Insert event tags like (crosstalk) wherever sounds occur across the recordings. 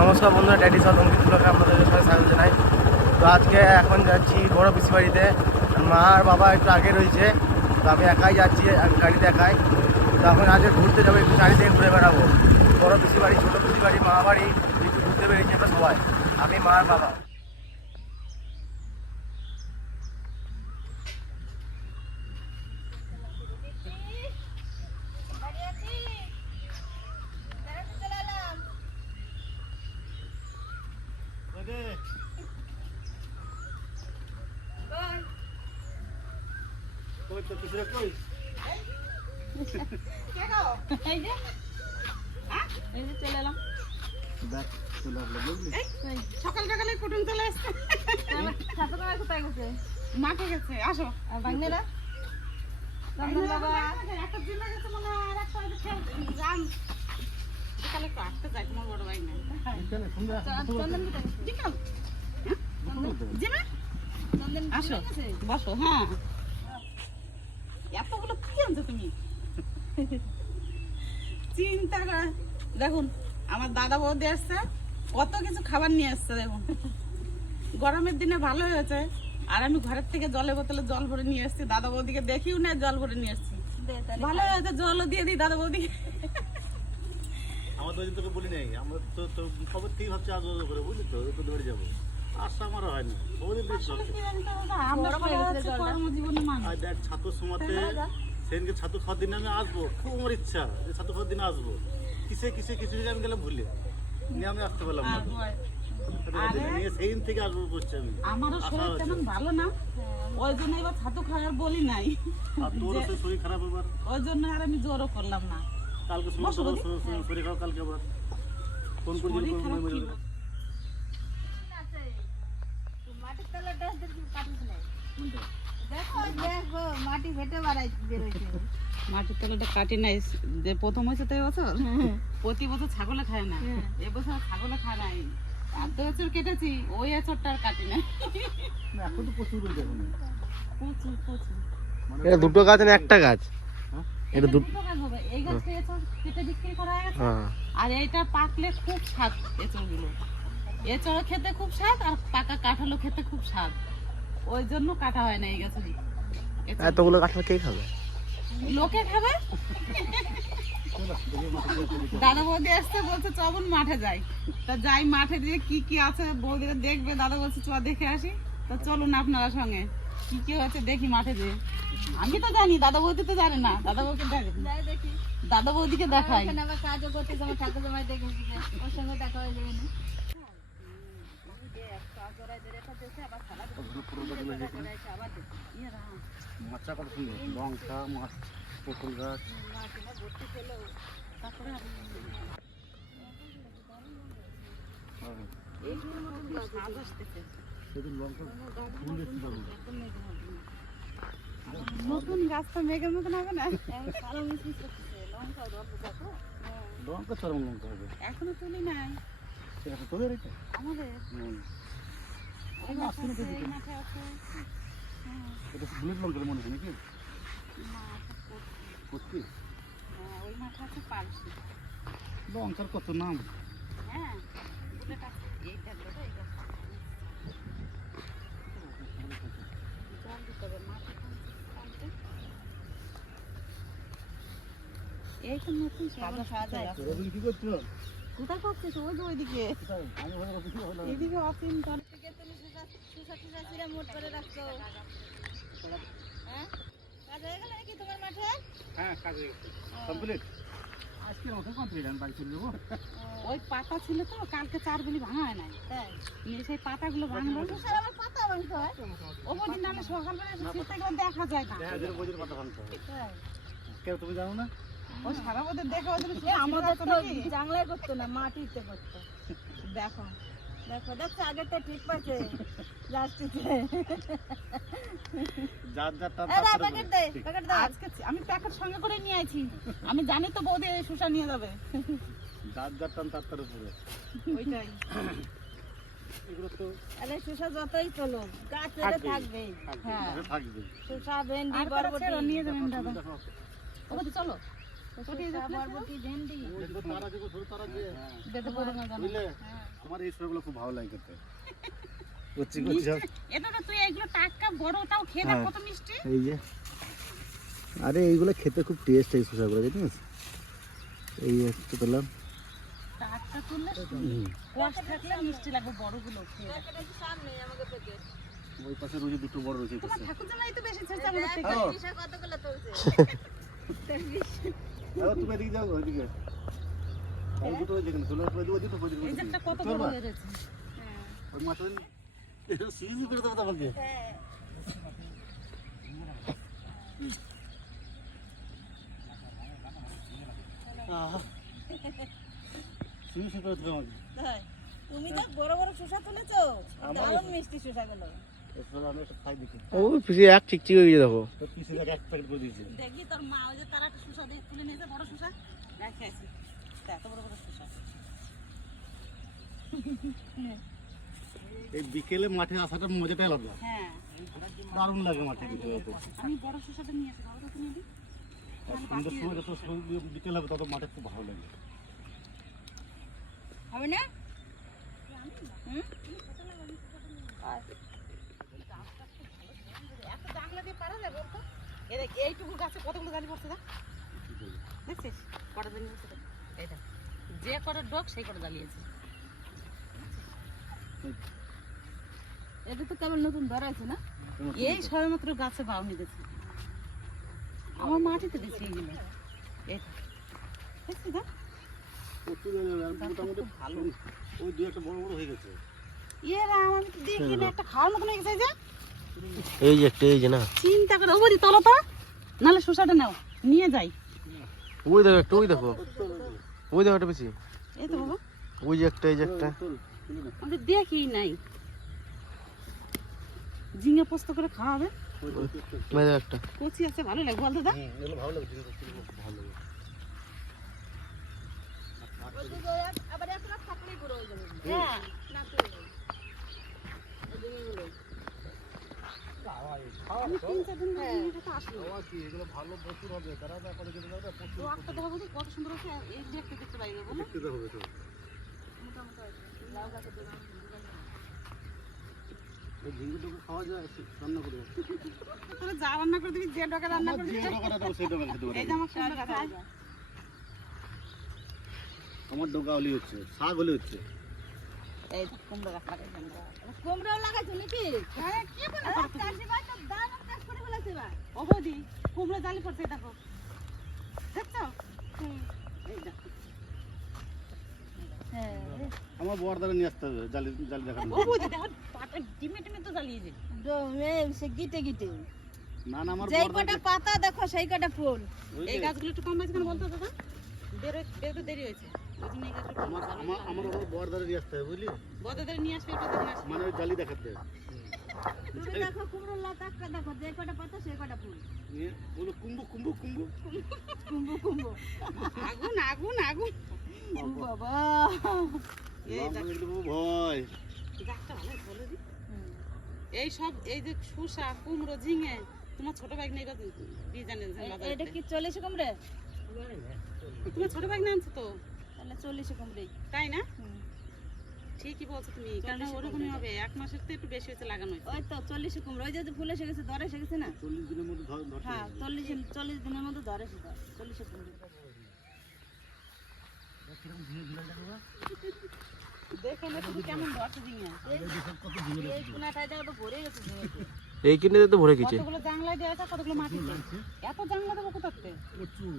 নমস্কার বন্ধুরা, ড্যাডি সল অঙ্কিত ব্লকে আপনাদের সবাই স্বাগত জানাই। তো আজকে এখন যাচ্ছি বড় পিসি বাড়িতে। মা আর বাবা একটু আগে রয়েছে, তো আমি একাই যাচ্ছি গাড়িতে একাই। তো এখন আজকে ঘুরতে যাব, একটু চারিদিকে ঘুরে বেড়াবো। বড় পিসি বাড়ি, ছোটো পিসি বাড়ি, মা বাড়ি, একটু ঘুরতে বেরিয়েছি আমরা সবাই, আমি মা আর বাবা এই যে আহ, এই যে চলে এলাম এই, সকাল সকালে কুটুম চলে এসছে কোথায় গেছে মাঠে গেছে আসো আর চন্দন একটা দিন গেছে মনে আর একটা রাম বিকালে একটু আসতে তোমার বড় ভাই নাই হ্যাঁ? চন্দন আসো বসো হ্যাঁ। এতগুলো কি আনছো তুমি? চিন্তা করা। দেখুন আমার দাদা বৌদি আসছে কত কিছু খাবার নিয়ে আসছে দেখুন। গরমের দিনে ভালো হয়েছে। আর আমি ঘরের থেকে জলে বোতলে জল ভরে নিয়ে এসেছি দাদা বৌদিকে দেখিও না জল ভরে নিয়ে আসছি। ভালো হয়েছে জলও দিয়ে দিই দাদা বৌদিকে। আমার তো তোকে বলি নাই। আমরা তো খবর থেকে ভাবছি আজ করে বুঝলি তো? তো ধরে যাব। হয় হয়ে ছাত্র সমাজে সেদিনকে ছাত্র খাওয়ার দিন আমি আসব। খুব আমার ইচ্ছা যে ছাত্র খাওয়ার দিন আসব। কিসে কিসে কিছু আমি গেলাম ভুলে। নিয়ে আমি আসতে পারলাম না। নিয়ে থেকে আসব করছি আমি। আমারও শরীর তেমন ভালো না। ওই জন্য এবার ছাতু খাওয়ার বলি নাই। আর শরীর খারাপ এবার। ওই জন্য আর আমি জোরও করলাম না। কালকে। শরীর খারাপ কালকে আবার ফোন করে শরীর খারাপ কি? মাটির তলে ড্রেস দেখি কাটিস নাই দেখো দেখো মাটি ফেটে বাড়াই বেরোইছে মাটির তলাটা কাটি নাই। যে প্রথম হয়েছে তো এবছর? প্রতি বছর ছাগলে খায় না। হ্যাঁ। এবছর ছাগলে খায় নাই। আর তো বছর কেটেছি ওই বছরটা আর কাটি নাই। এখন তো প্রচুর প্রচুর প্রচুর। এটা দুটো গাছ না একটা গাছ? এটা এটা দুটো দুটো হবে। এই গাছটা এঁচড় কেটে বিক্রি করা হয়ে গেছে। হ্যাঁ। আর এইটা পাকলে খুব স্বাদ এঁচড়গুলো। এঁচড় খেতে খুব স্বাদ আর পাকা কাঁঠালও খেতে খুব স্বাদ। ওই জন্য কাটা হয় না এই গাছে। এতগুলো কাঁঠাল কে খাবে? লোকে খাবে। দাদা বৌদি আসছে বলছে চবন মাঠে যাই। তা যাই মাঠে দিয়ে কি কি আছে বৌদিরা দেখবে দাদা বলছে চ দেখে আসি। তা চলুন আপনারা সঙ্গে কি কি আছে দেখি মাঠে দিয়ে আমি তো জানি দাদা বৌদি তো জানে না দাদা বৌদি জানে যাই দেখি। দাদা বৌদিকে দেখাই। কাজও করতে ঠাকুর জামাই দেখেছি ওর সঙ্গে দেখা হয়ে যাবে না। মাছা কত সুন্দর লঙ্কা মাছ পটল গাছ নতুন গাছ তো মেঘের মতন হবে না? লঙ্কা লঙ্কা চরম লঙ্কা হবে। এখনও তুলি নাই। আমাদের হুম। এই মাঠে আছে, এই মাঠে আছে এটা বুলেট লঙ্কার মনে হয় নাকি? সত্যি হ্যাঁ, লঙ্কার কত নাম? হ্যাঁ করছ? কোথায় পাচ্ছিস? ওই যে ওইদিকে? আমি ভালো রবিন ভালো এইদিকে অচিন তোর থেকে তুমি সুসা সুসা টুসা করে রাখছো হ্যাঁ? কাজ হয়ে গেল নাকি তোমার মাঠে? হ্যাঁ কাজ হয়ে গেছে। কমপ্লিট? আজকে মতো কমপ্লিট আমি বাড়ি চলে যাব। ওই পাতা ছিল তো কালকে চার গুলি ভাঙা হয় নাই। নিয়ে সেই পাতাগুলো ভাঙলো। তুষার আবার পাতা ভাঙতে হয়। ও বদিন নাহলে সকালবেলা এসে গেলে দেখা যায় না। দেখা যায় বইয়ের কথা ভাঙতে হবে কেউ তুমি জানো না? ও সারা দেখে ওদের এ, আমাদের তো জাংলায় করতো না মাটিতে করতো। দেখো। দেখো দেখছ আগেরটা ঠিক পাচ্ছে লাস্টিতে যার যার তার এ, তার দাও, প্যাকেট দে প্যাকেট দাও। আজকে আমি প্যাকেট সঙ্গে করে নিয়ে আইছি। আমি জানি তো বৌদি শুষা নিয়ে যাবে। যার যার তার তার উপরে। ওইটাই। এগুলো তো আরে শসা যতই চলো গাছ ছেড়ে থাকবেই হ্যাঁ। থাকবে থাকবে ভেন্ডি বরবটি। বরবটি নিয়ে যাবেন দাদা? দেখো, চলো। বরবটি ভেন্ডি। তারা যেগুলো তারা যে। যেতে পারে না জানো? বুঝলে? হ্যাঁ। আমার এই শোগুলো খুব ভালো লাগে খেতে। (laughs) করছি করছি সব। এটা তো তুই এগুলো টাটকা বড়টাও খেয়ে দেখ হ্যাঁ। কত মিষ্টি। এই যে। আরে এইগুলো খেতে খুব টেস্ট এই শসাগুলো জানিস? এই একটু তোলাম টাটকা তুললে কষ থাকলে মিষ্টি লাগবে বড়গুলো খেয়ে দেখ। সামনে আমাকে প্যাকেট ওই পাশে রয়েছে দুটো বড় রয়েছে ঠাকুর জামাই তো বেশি ছেড়ছে আমাদের থেকে। হ্যাঁ বিশা কতগুলো তুলছে? (laughs) তুমি এদিকে যাও ওইদিকে ওই দুটো ওই যেখানে তোলা ওই দুটো ওই দুটো এই যে একটা কত বড় হয়ে রয়েছে ওই মাথা সিজি করে দেবো তোমাকে। সিজি করে দেবো আমাকে। তাই? তুমি তো বড় বড় শসা তুলেছো। দারুণ মিষ্টি শসাগুলো। এসব খাই দেখি। ও পিসি এক চিকচিক হয়ে গেছে দেখো। দেখি তোর মা ওই যে তারা একটা শুষা দিয়ে তুলে নিয়েছে বড় শুষা রেখে আছে এত বড় বড় শুষা এই বিকেলে মাঠে আসাটা মজাটাই আলাদা। হ্যাঁ। দারুণ লাগে মাঠে বিকেলে আমি বড় নিয়ে আসি তুমি সন্ধ্যের সময় যত বিকেল হবে তত মাঠে খুব ভালো লাগে। হবে না? এইটুকু গাছে কতগুলো জালি পড়ছে দেখ। দেখছিস? কটা জালি এইটা যে কটা ডোক সেই কটা জ্বালিয়েছে। এটা তো কেবল নতুন ধরাইছে না? এই সবেমাত্র গাছে বাউনি দিয়েছে। আমার মাটিতে দিচ্ছে এইগুলো। গেছে, ওই গেছে। না একটা এই যে। একটা এই যে না। চিন্তা করে ওবরি তলো তো নাহলে শসাটা নাও নিয়ে যাই। ওই দেখো একটা ওই দেখো। ওই দেখো বেশি এই তো বাবা। ওই যে একটা এই যে একটা। আমাদের দেখি নাই। ঝিঙে পোস্ত করে খাওয়া হবে ওই দেখো একটা। কচি আছে ভালো লাগে বলতো দাদা ভালো লাগে ভালো লাগে আবার একটা থাকলেই হয়ে যাবে। হ্যাঁ। তোরা যা রান্না করে দিবি যে ডকা রান্না আমার করে দিবি। এই যে আমার সুন্দর আমার ডোকা হলি হচ্ছে শাক হলি হচ্ছে। এই কুমড়ো গাছ লাগাইছি কুমড়াও লাগাইছো নাকি? হ্যাঁ কি বলে? চাষি ভাই তো দারুণ চাষ করে ফেলেছে ভাই ও কুমড়ো জালি পড়ছে দেখো। দেখছ? এই দেখো। হ্যাঁ। আমার বর দ্বারা নিয়ে আসতে হবে জালি জালি ও দেখো পাতা ডিমে ডিমে তো জ্বালিয়েছে। সে গিটে গিটে। না না আমার যেই কটা পাতা দেখো সেই কটা ফুল। এই গাছগুলো একটু কম হয়েছে কেন বলতো দাদা? বেরো বেরোতে দেরি হয়েছে। এই আমার আমার আমার আমার বর দ্বারা নিয়ে আসতে হবে বুঝলি? বদাদের নিয়ে আসবে এটা দেখে আসবে। মানে ওই জালি দেখাতে। তুমি দেখো কুমড়ো লতা দেখো যে কটা পাতা সেই কটা ফুল। বলো কুম্বু কুম্বু কুম্বু। কুম্বু কুম্বু। আগুন আগুন আগুন। বাবা। এই লঙ্কা দেখ। দেখলে বউ ভয়। গাছটা ভালো আছে, দি। এই সব এই যে শসা কুমড়ো ঝিঙে তোমার ছোট ব্যাগ নেই দিয়ে জানে? এটা কি চল্লিশ কুমড়ে? তোমার ছোট ব্যাগ না আনছো তো? তাহলে চল্লিশ কুমড়ে তাই না? ঠিকই বলছো তুমি। কারণ ওরকমই হবে। এক মাসের তো একটু বেশি হয়েছে লাগানো ওই তো চল্লিশ কুমড়ো ওই যে ফুল এসে গেছে ধরে এসে গেছে না? চল্লিশ দিনের মধ্যে হ্যাঁ চল্লিশ চল্লিশ দিনের মধ্যে ধরে এসে চল্লিশ কুমড়ো তুমি কেমন ধরছো এই ভরে গেছে কিনে তো ভরে গেছে। কতগুলো দেওয়া আছে কতগুলো এত জাংলা দেবো কোথাতে প্রচুর।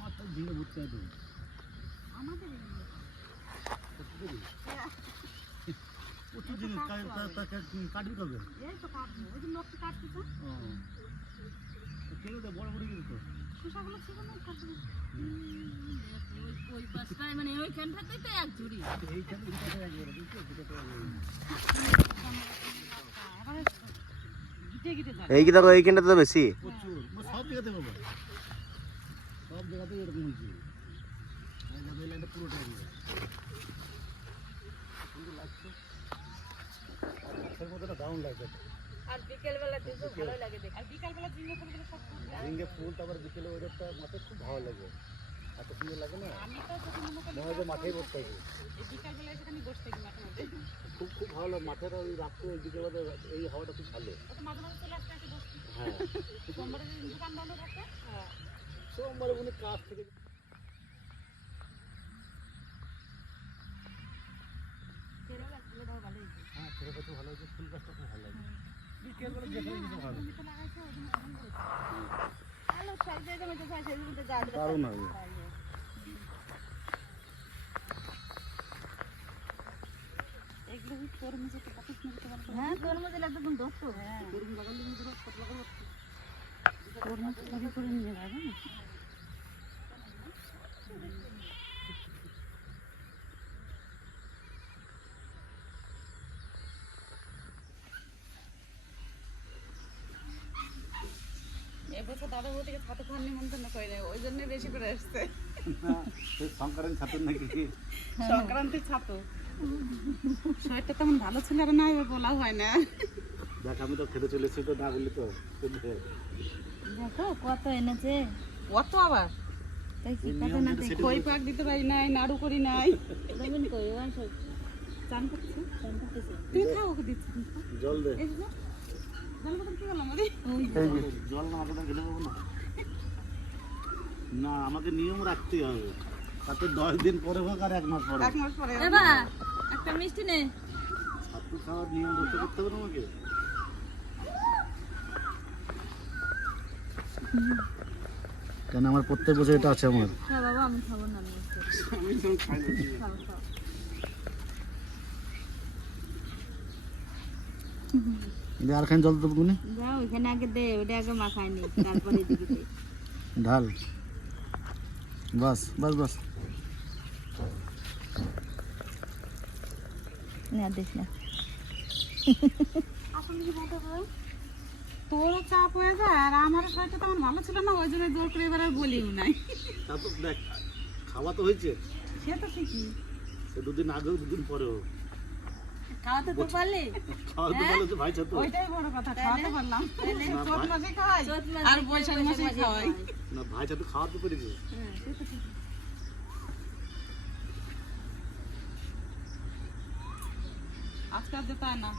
মাথা ঝিঙে ভর্তি একদম আমাদের প্রচুর জিনিস কাটবি কবে এই তো কাটবো ওই যে লোকটি কাটতেছে। ও কেন তো বড় বড় কিন্তু শসাগুলো ছিল না কাটবে। ওই পাশটায় মানে ওইখানটাতেই তো এক ঝুড়ি এইখানে একবারে এই কি দেখো এই কিনটা তো বেশি? প্রচুর। সব জায়গাতে সব জায়গাতে এরকম হয়েছে। এই লাইনটা পুরোটা সুন্দর লাগছে গাছের না দারুণ লাগছে আর বিকেল বেলা দিতে ভালো লাগে দেখতে। আর বিকালবেলা ফুলগুলো সব ঝিঙ্গে ফুল তারপর বিকেলে ওয়েদারটা মাথায় খুব ভালো লাগে। এত সুন্দর লাগে না? আমি তো তখন মনে করি মনে হয় মাঠেই বসতে হবে। বিকালবেলা মাঠে মাঠে খুব খুব ভালো লাগে। মাঠের ওই রাত্রে ওই বাদে এই হাওয়াটা খুব ভালো। তো মাঝে মাঝে চলে আসতে বসতে। হ্যাঁ। সোমবারে দোকান বন্ধ থাকে? সোমবারে উনি কাজ থেকে হ্যাঁ ফেরো গাছও ভালো হয়েছে ফুল গাছটা খুব ভালো লাগে বিকেলবেলা যেখানে কিছু ভালো আলো সাইডে জমে তো সাইডে জমে তো যা দারুণ হবে। এগুলো তরমুজে তো কত সুন্দর হ্যাঁ তোর মধ্যে একদম দোস্ত হ্যাঁ। তরমুজ করে করে নিয়ে যাবে। না এবছর দাদা বৌদিকে ছাতু খাওয়ার নিমন্ত্রণ করে নেই ওই জন্য বেশি করে আসছে। সংকরণ ছাত্র নাকি সংক্রান্তির ছাতু শরীরটা তেমন ভালো ছিল আর না বলা হয় না। দেখ আমি তো খেতে চলে তো না বললি তো দেখো কত এনেছে। আবার? কত না সেটা খই পাক দিতে পারি নাই নাড়ু করি নাই। কই চান করছি? চান করতেছে। তুই খাও দিচ্ছি। জল দে। জল বোতল কি করলাম আরে জল না। না না আমাকে নিয়ম রাখতে হবে। তাতে দশ দিন পরে হোক আর এক মাস পরে এক মাস পরে এবা একটা মিষ্টি নে। ছাত্র খাওয়ার নিয়ম রক্ষা করতে হবে না আমাকে? কেন আমার প্রত্যেক বছর এটা আছে আমার? হ্যাঁ বাবা আমি খাব না আমি খাব খাব আর খান জল তো গুনে যাও ওইখানে আগে দে ওটা আগে মাখায় নি তারপরে দিবি দে। ঢাল। বাস বাস বাস। না দেখ না। তোরও চাপ হয়ে যায় আর আমার শরীরটা আমার ভালো ছিল না ওই জন্য জোর করে এবারে বলিও নাই। তারপর দেখ খাওয়া তো হয়েছে। সে তো ঠিকই। সে দুদিন আগেও দুদিন পরেও। খাওয়াতে তো পারলি? খাওয়া তো ভালো তো ভাই ছাত্র ওইটাই বড় কথা খাওয়াতে পারলাম। চোদ্দ মাসে খাওয়াই। আর বৈশাখ মাসে খাওয়াই। না ভাই ছাত্র খাওয়াতে পেরেছে। হ্যাঁ। আজকে আর যেতে হয় না।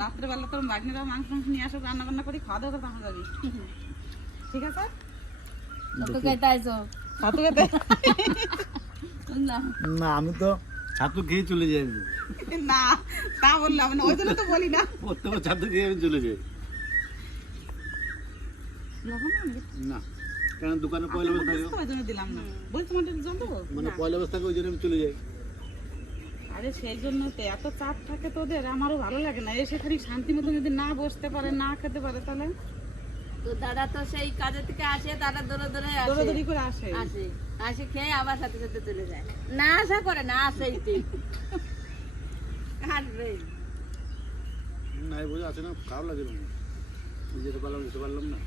রাত্রেবেলা তোর বাগনিরা মাংস মাংস নিয়ে আসো রান্না বান্না করে খাওয়া দাওয়া করে তখন যাবি। ঠিক আছে? কত খাইতে আইছো? কত খেতে না আমি তো ছাত্র খেয়ে চলে যাই না তা বললাম না ওই জন্য তো বলি না। প্রত্যেক ছাত্র খেয়ে আমি চলে যাই না, কারণ দোকানে পয়লা থাকে জন্য দিলাম না। বলছি জল দেবো মানে পয়লা থাকে ওই জন্য আমি চলে যাই। আরে সেই জন্য তো এত চাপ থাকে তোদের আমারও ভালো লাগে না। এসে খালি শান্তি মতো যদি না বসতে পারে না খেতে পারে তাহলে তো দাদা তো সেই কাজে থেকে আসে দাদা দৌড়ে দৌড়ে আসে। দৌড়াদৌড়ি করে আসে। আসে। আসে খেয়ে আবার সাথে সাথে চলে যায়। না আশা করে না আসেই ঠিক কাটবে নাই বোঝা আছে না খারাপ লাগে না যেতে পারলাম যেতে পারলাম না।